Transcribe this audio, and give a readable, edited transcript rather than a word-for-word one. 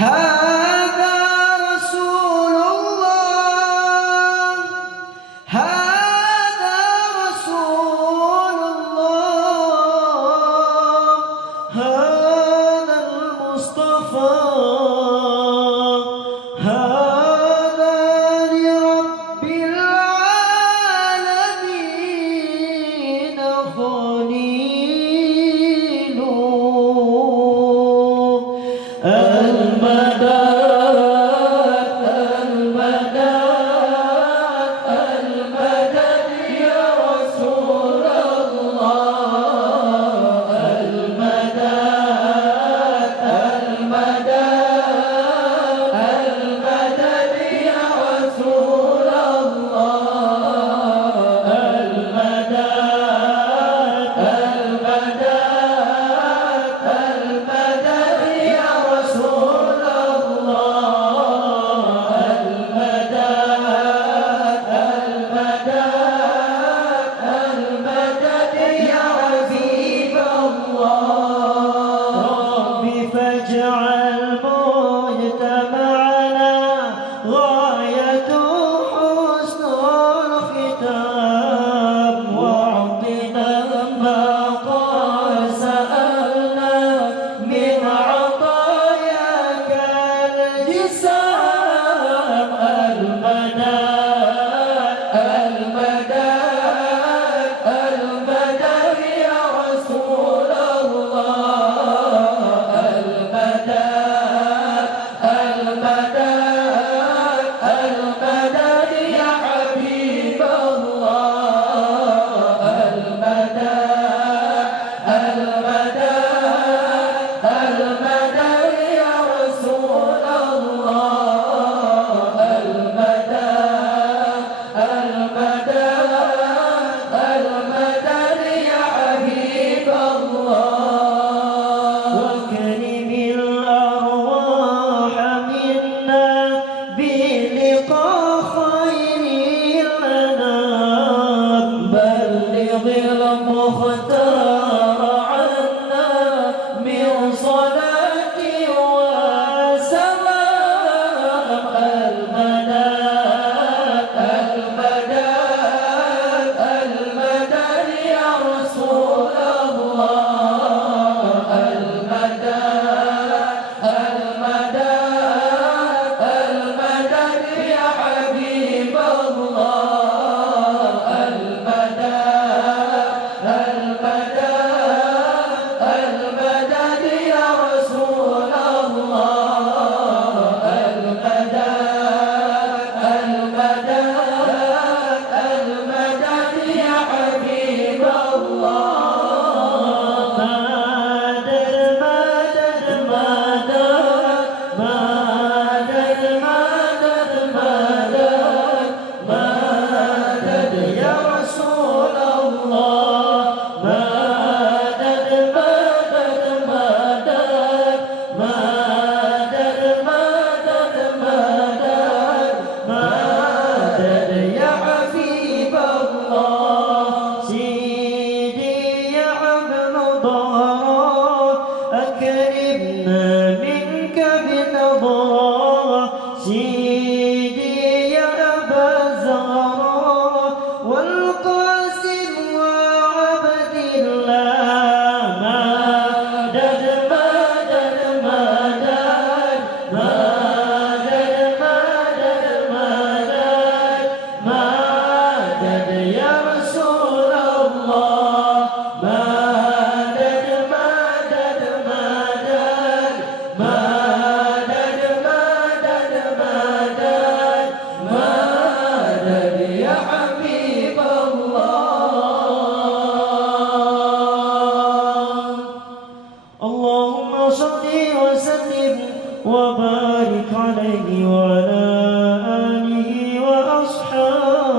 هذا رسول الله هذا رسول الله هذا المصطفى هذا لرب العالمين خليل المدد يا رسول الله المدد يا رسول الله فاجعل مجتمعنا غايته حسن الختام واعطنا ما قد سألنا من عطاياك الجسام المدد يا رسول الله المدد يا حبيب الله المدد يا رسول الله المدد يا حبيب الله وكرم الأرواح منا بلقاء خير الأنام بلغ المختار عنا من صلاة وسلام المدد يا رسول الله المدد يا حبيب الله المدد يا رسول الله المدد يا حبيب الله مدد يا رسول الله مدد يا حبيب الله سيدي يا ابن ضهر أكرمنا منك بنظرة سيدي يا أبا الزهراء والقاسم وعبد الله مدد يا رسول الله مدد يا حبيب الله اللهم صل وسلم وبارك عليه وعلى آله وأصحابه